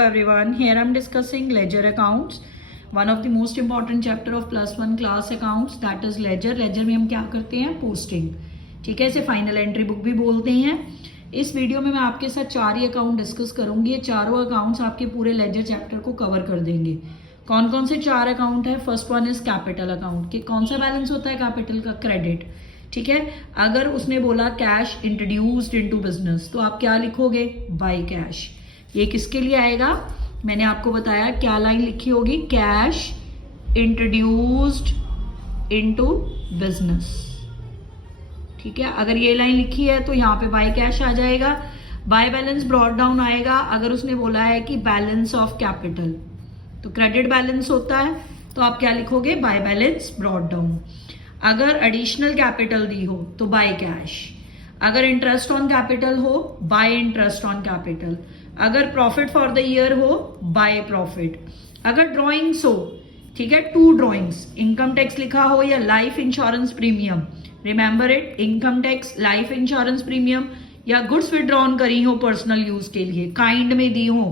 Everyone, here I'm discussing ledger accounts, one of the most important chapter of +1 class accounts, that is ledger. ledger में हम क्या करते हैं, posting. ठीक है, इसे फाइनल एंट्री बुक भी बोलते हैं. इस वीडियो में मैं आपके साथ 4 ही अकाउंट डिस्कस करूंगी. ये चारों अकाउंट्स आपके पूरे लेजर चैप्टर को कवर कर देंगे. कौन कौन से 4 अकाउंट है? First one is capital account. कि कौन सा बैलेंस होता है कैपिटल का? क्रेडिट. ठीक है, अगर उसने बोला कैश इंट्रोड्यूस्ड इनटू बिजनेस, तो आप क्या लिखोगे? By cash. ये किसके लिए आएगा? मैंने आपको बताया क्या लाइन लिखी होगी? Cash introduced into business. ठीक है, अगर ये लाइन लिखी है तो यहाँ पे बाय कैश आ जाएगा. बाय बैलेंस ब्रॉट डाउन आएगा अगर उसने बोला है कि बैलेंस ऑफ कैपिटल, तो क्रेडिट बैलेंस होता है, तो आप क्या लिखोगे? By balance brought down. अगर एडिशनल कैपिटल दी हो तो बाय कैश. अगर इंटरेस्ट ऑन कैपिटल हो, बाय इंटरेस्ट ऑन कैपिटल. अगर प्रॉफिट फॉर द ईयर हो, बाय प्रॉफिट. अगर ड्रॉइंग्स हो, ठीक है, 2 ड्रॉइंग्स, इनकम टैक्स लिखा हो या life insurance premium, remember it, income tax, life insurance premium, या गुड्स विड्रॉन करी हो पर्सनल यूज के लिए, काइंड में दी हो,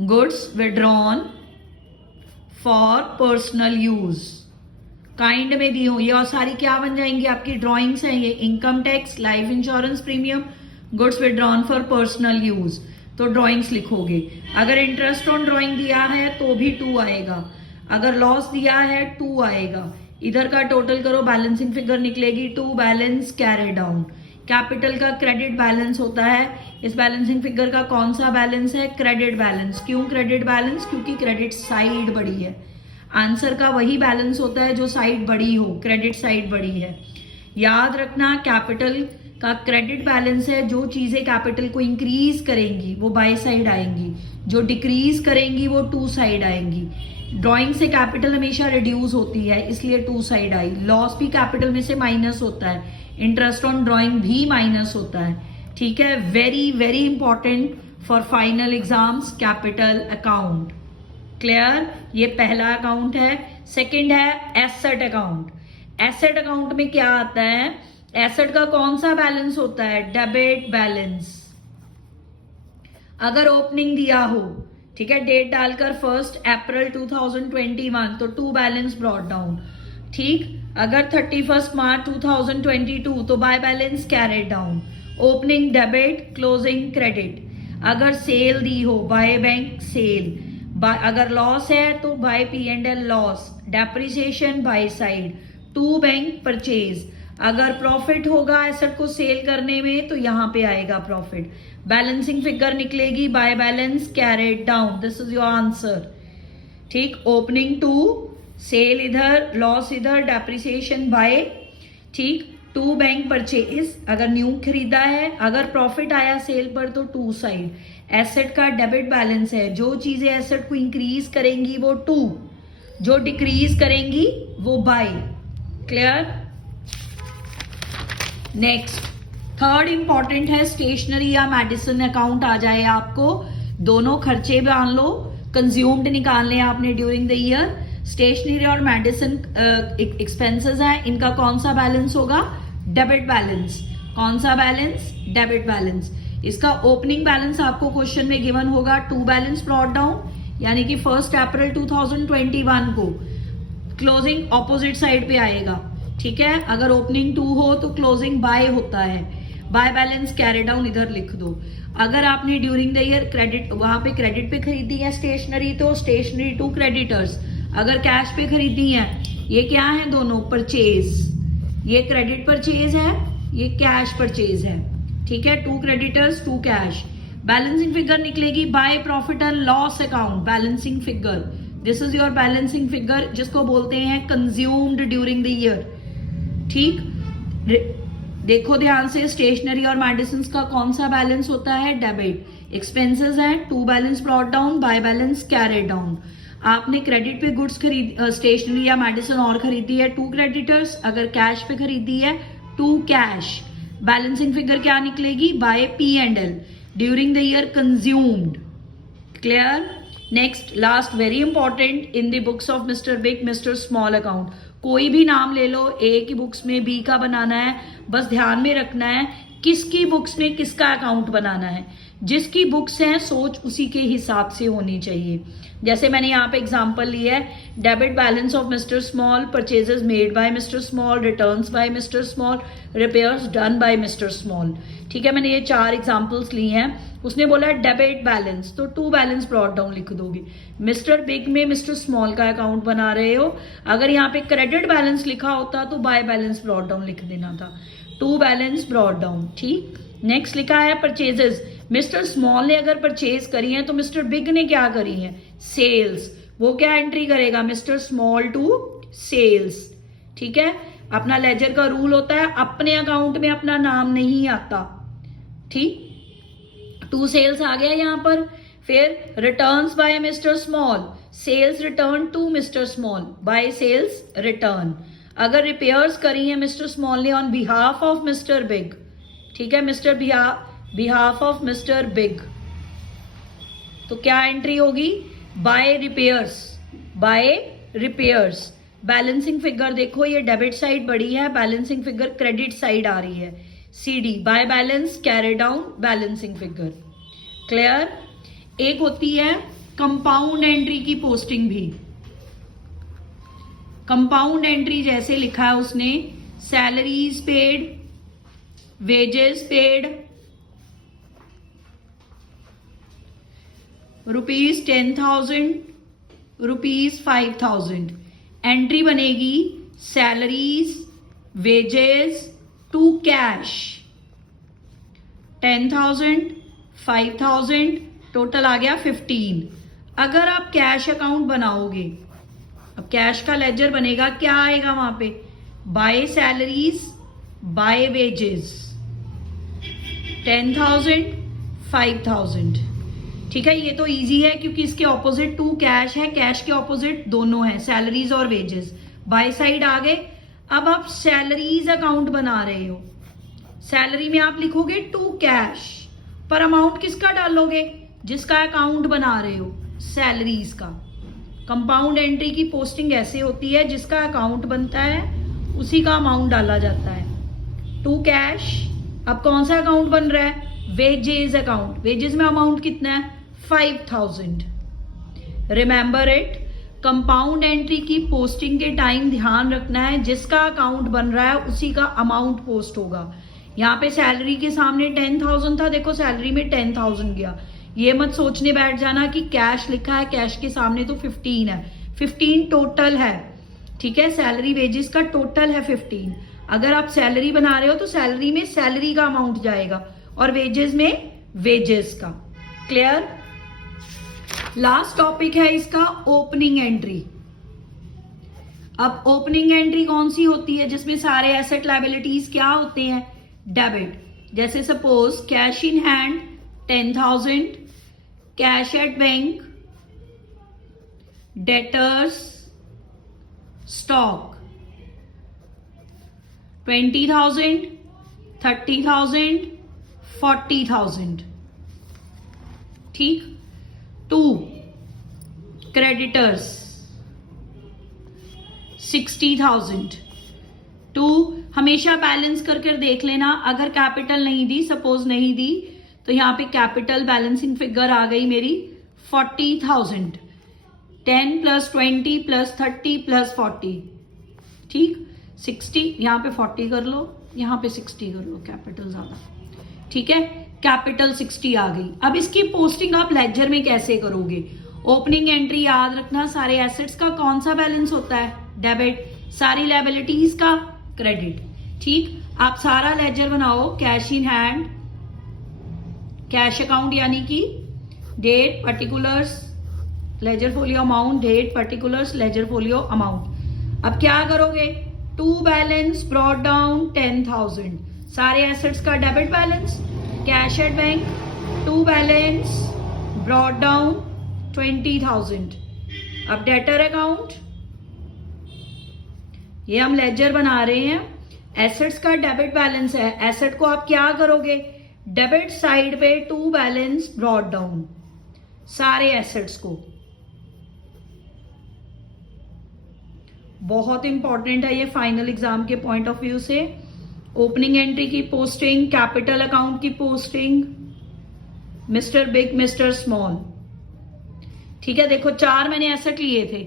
goods withdrawn for personal use, kind में दी हो, ये और सारी क्या बन जाएंगी? आपकी ड्रॉइंग्स हैं. ये income tax, life insurance premium, goods withdrawn for personal use, तो ड्रॉइंग्स लिखोगे. अगर इंटरेस्ट ऑन ड्रॉइंग दिया है तो भी 2 आएगा. अगर लॉस दिया है 2 आएगा. इधर का टोटल करो, बैलेंसिंग फिगर निकलेगी 2. Balance carry down. कैपिटल का क्रेडिट बैलेंस होता है. इस बैलेंसिंग फिगर का कौन सा बैलेंस है? Credit balance. क्यों क्रेडिट बैलेंस? क्योंकि क्रेडिट साइड बड़ी है. आंसर का वही बैलेंस होता है जो साइड बड़ी हो, क्रेडिट साइड बड़ी है. याद रखना, कैपिटल का क्रेडिट बैलेंस है. जो चीजें कैपिटल को इंक्रीज करेंगी वो बाय साइड आएंगी, जो डिक्रीज करेंगी वो 2 साइड आएंगी. ड्राइंग से कैपिटल हमेशा रिड्यूस होती है, इसलिए 2 साइड आई. लॉस भी कैपिटल में से माइनस होता है, इंटरेस्ट ऑन ड्राइंग भी माइनस होता है. ठीक है, very very important for final exams, capital account. Clear? ये पहला अकाउंट है. सेकंड है एसेट अकाउंट. एसेट अकाउंट में क्या आता है? एसेट का कौन सा बैलेंस होता है? Debit balance. अगर ओपनिंग दिया हो, ठीक है, डेट डालकर 1 अप्रैल 2021, तो 2 बैलेंस ब्रॉट डाउन. ठीक, अगर 31 मार्च 2022 तो by balance carried down. Opening debit, closing credit. अगर सेल दी हो, बाय बैंक सेल. अगर लॉस है तो by P&L loss. Depreciation by side. 2 bank purchase. अगर प्रॉफिट होगा एसेट को सेल करने में तो यहां पे आएगा प्रॉफिट. बैलेंसिंग फिगर निकलेगी by balance carried down. This is your answer. ठीक, ओपनिंग 2, सेल इधर, लॉस इधर, डेप्रिसिएशन बाय. ठीक, 2 बैंक परचेज अगर न्यू खरीदा है. अगर प्रॉफिट आया सेल पर तो 2 साइड. एसेट का डेबिट बैलेंस है. जो चीजें एसेट को इंक्रीज करेंगी वो 2, जो डिक्रीज करेंगी वो by. Clear? Next, third important है स्टेशनरी या मेडिसिन अकाउंट आ जाए आपको. दोनों खर्चे मान लो, कंज्यूम्ड निकालने आपने ड्यूरिंग द ईयर. स्टेशनरी और मेडिसिन एक्सपेंसेस हैं, इनका कौन सा बैलेंस होगा? Debit balance. कौन सा बैलेंस? Debit balance. इसका ओपनिंग बैलेंस आपको क्वेश्चन में गिवन होगा 2 बैलेंस ब्रॉट डाउन, यानी कि 1 अप्रैल 2021 को. क्लोजिंग ऑपोजिट साइड पे आएगा. ठीक है, अगर ओपनिंग 2 हो तो क्लोजिंग बाय होता है. बाय बैलेंस कैरी डाउन इधर लिख दो. अगर आपने ड्यूरिंग द ईयर क्रेडिट, वहां पे क्रेडिट पे खरीदी है स्टेशनरी, तो स्टेशनरी टू क्रेडिटर्स. अगर कैश पे खरीदी है, ये क्या है? दोनों परचेज. ये क्रेडिट परचेज है, ये कैश परचेज है. ठीक है, 2 क्रेडिटर्स 2 कैश. बैलेंसिंग फिगर निकलेगी by profit and loss account. Balancing figure, this is your balancing figure, जिसको बोलते हैं कंज्यूम्ड ड्यूरिंग द ईयर. ठीक, देखो ध्यान से, स्टेशनरी और मेडिसिन का कौन सा बैलेंस होता है? डेबिट. एक्सपेंसेस है 2 balance brought down, bye balance carry down. आपने क्रेडिट पे गुड्स स्टेशनरी या मेडिसिन और खरीदी है, 2 क्रेडिटर्स. अगर कैश पे खरीदी है, 2 कैश. बैलेंसिंग फिगर क्या निकलेगी? By P&L during the year consumed. Clear? Next, last, very important, in the books of mister big, mister small account. कोई भी नाम ले लो, ए की बुक्स में बी का बनाना है. बस ध्यान में रखना है किसकी बुक्स में किसका अकाउंट बनाना है. जिसकी बुक्स हैं सोच उसी के हिसाब से होनी चाहिए। जैसे मैंने यहाँ पे एग्जांपल लिया है, debit balance of mister small, purchases made by mister small, returns by mister small, repairs done by mister small. ठीक है, मैंने ये 4 एग्जांपल्स ली हैं। उसने बोला डेबिट बैलेंस, तो टू बैलेंस ब्रॉट डाउन लिख दोगे। मिस्टर बिग में मिस्टर स्मॉल का अकाउंट बना रहे हो, अगर यहाँ पे क्रेडिट बैलेंस लिखा होता तो बाय बैलेंस ब्रॉट डाउन लिख देना था, टू बैलेंस ब्रॉट डाउन। ठीक, नेक्स्ट लिखा है परचेजेस, मिस्टर स्मॉल ने अगर परचेज करी है तो मिस्टर बिग ने क्या करी है, सेल्स, वो क्या एंट्री करेगा, मिस्टर स्मॉल टू सेल्स। ठीक है, अपना लेजर का रूल होता है अपने अकाउंट में अपना नाम नहीं आता। ठीक, टू सेल्स आ गया यहां पर। फिर returns by mister small, sales return to mister small, by sales return. अगर रिपेयर्स करी है मिस्टर स्मॉल ने on behalf of mister big, ठीक है, mister behalf of mister big, तो क्या एंट्री होगी, by repairs, by repairs. Balancing figure देखो, ये डेबिट साइड बड़ी है, बैलेंसिंग फिगर क्रेडिट साइड आ रही है, CD by balance carry down balancing figure. Clear. एक होती है कंपाउंड एंट्री की पोस्टिंग भी। कंपाउंड एंट्री जैसे लिखा है उसने, salaries paid, wages paid, ₹10,000, ₹5,000, entry बनेगी salaries, wages to cash, 10,000, 5,000, total आ गया 15। अगर आप कैश अकाउंट बनाओगे, अब कैश का लेजर बनेगा, क्या आएगा वहां पे, बाय सैलरीज, बाय वेजेस, 10,000, 5,000। ठीक है, ये तो इजी है क्योंकि इसके ऑपोजिट टू कैश है, कैश के ऑपोजिट दोनों है, सैलरीज और वेजेस। बाय साइड आ गए। अब आप सैलरीज अकाउंट बना रहे हो, सैलरी में आप लिखोगे टू कैश, पर अमाउंट किसका डालोगे, जिसका अकाउंट बना रहे हो, सैलरीज का। कंपाउंड एंट्री की पोस्टिंग ऐसे होती है, जिसका अकाउंट बनता है उसी का अमाउंट डाला जाता है। टू कैश, अब कौन सा अकाउंट बन रहा है, वेजेस अकाउंट, वेजेस में अमाउंट कितना है, 5,000। रिमेंबर इट, कंपाउंड एंट्री की पोस्टिंग के टाइम ध्यान रखना है, जिसका अकाउंट बन रहा है उसी का अमाउंट पोस्ट होगा। यहाँ पे सैलरी के सामने 10,000 था, देखो सैलरी में 10,000 गया। ये मत सोचने बैठ जाना कि कैश लिखा है, कैश के सामने तो 15 है, 15 टोटल है। ठीक है, सैलरी वेजेस का टोटल है 15। अगर आप सैलरी बना रहे हो तो सैलरी में सैलरी का अमाउंट जाएगा और वेजेस में वेजेस का। क्लियर। लास्ट टॉपिक है इसका ओपनिंग एंट्री। अब ओपनिंग एंट्री कौन सी होती है, जिसमें सारे एसेट लायबिलिटीज क्या होते हैं, डेबिट। जैसे suppose cash in hand 10,000, cash at bank, debtors, stock 20,000, 30,000, 40,000। ठीक। 2 क्रेडिटर्स 60,000। 2 हमेशा बैलेंस करके देख लेना, अगर कैपिटल नहीं दी, सपोज नहीं दी, तो यहां पे कैपिटल बैलेंसिंग फिगर आ गई मेरी 40,000। 10 + 20 + 30 + 40, ठीक 60, यहां पे 40 कर लो, यहां पे 60 कर लो, कैपिटल ज्यादा। ठीक है, कैपिटल 60 आ गई। अब इसकी पोस्टिंग आप लेजर में कैसे करोगे, ओपनिंग एंट्री याद रखना, सारे एसेट्स का कौन सा बैलेंस होता है, डेबिट, सारी लायबिलिटीज का क्रेडिट। ठीक, आप सारा लेजर बनाओ, cash in hand, cash account यानी कि date, particulars, ledger folio amount, date, particulars, ledger folio amount. अब क्या करोगे, टू बैलेंस ब्रॉट डाउन 10,000, सारे एसेट्स का debit balance, cash at bank, to balance brought down 20,000। अब डेटर अकाउंट, ये हम लेजर बना रहे हैं, एसेट्स का डेबिट बैलेंस है, एसेट को आप क्या करोगे, डेबिट साइड पे टू बैलेंस ब्रॉट डाउन, सारे एसेट्स को। बहुत इंपॉर्टेंट है ये फाइनल एग्जाम के पॉइंट ऑफ व्यू से। ओपनिंग एंट्री की पोस्टिंग, कैपिटल अकाउंट की posting, mister big, mister small. ठीक है, देखो 4 मैंने एसेट लिए थे,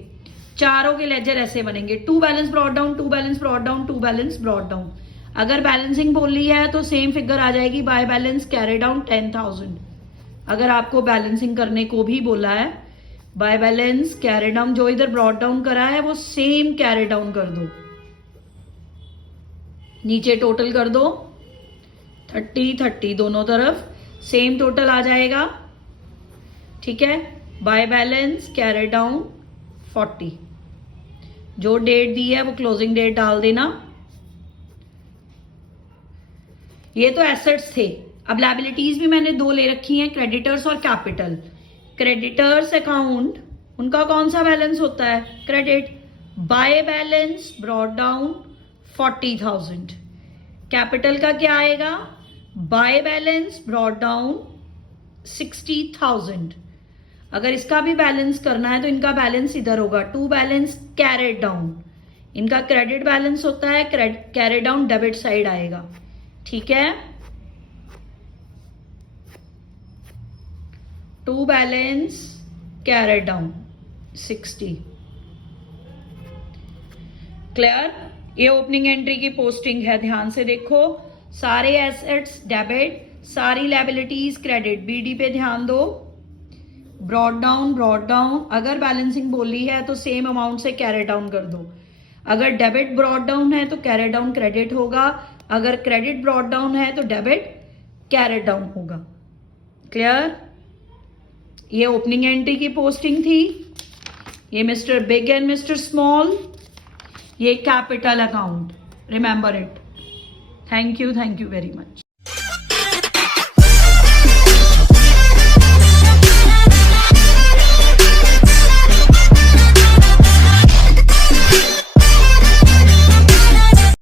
चारों के लेजर ऐसे बनेंगे, 2 balance brought down, 2 balance brought down, 2 balance brought down. अगर बैलेंसिंग बोल रही है तो सेम फिगर आ जाएगी, बाय बैलेंस कैरी डाउन 10,000। अगर आपको बैलेंसिंग करने को भी बोला है, बाय बैलेंस कैरी डाउन, जो इधर ब्रॉट डाउन करा है वो सेम कैरी डाउन कर दो, नीचे टोटल कर दो 30 दोनों तरफ सेम टोटल आ जाएगा। ठीक है, बाय बैलेंस कैरी डाउन 40, जो डेट दी है वो क्लोजिंग डेट डाल देना। ये तो एसेट्स थे। अब लायबिलिटीज भी मैंने 2 ले रखी हैं, क्रेडिटर्स और कैपिटल। क्रेडिटर्स अकाउंट, उनका कौन सा बैलेंस होता है? Credit. By balance brought down 40,000। Capital का क्या आएगा? By balance brought down 60,000। अगर इसका भी बैलेंस करना है तो इनका बैलेंस इधर होगा, 2 बैलेंस कैरेड डाउन। इनका क्रेडिट बैलेंस होता है, कैरेड डाउन डेबिट साइड आएगा। ठीक है, 2 बैलेंस कैरेड डाउन 60। क्लियर? ये ओपनिंग एंट्री की पोस्टिंग है, ध्यान से देखो। सारे एसेट्स डेबिट, सारी लायबिलिटीज क्रेडिट। बीडी पे ध्यान दो, ब्रॉट डाउन। अगर बैलेंसिंग बोली है तो सेम अमाउंट से कैरी डाउन कर दो। अगर डेबिट ब्रॉट डाउन है तो कैरी डाउन क्रेडिट होगा, अगर क्रेडिट ब्रॉट डाउन है तो डेबिट कैरी डाउन होगा। क्लियर? ये ओपनिंग एंट्री की पोस्टिंग थी, ये mister big and mister small, ये capital account. Remember it. Thank you very much.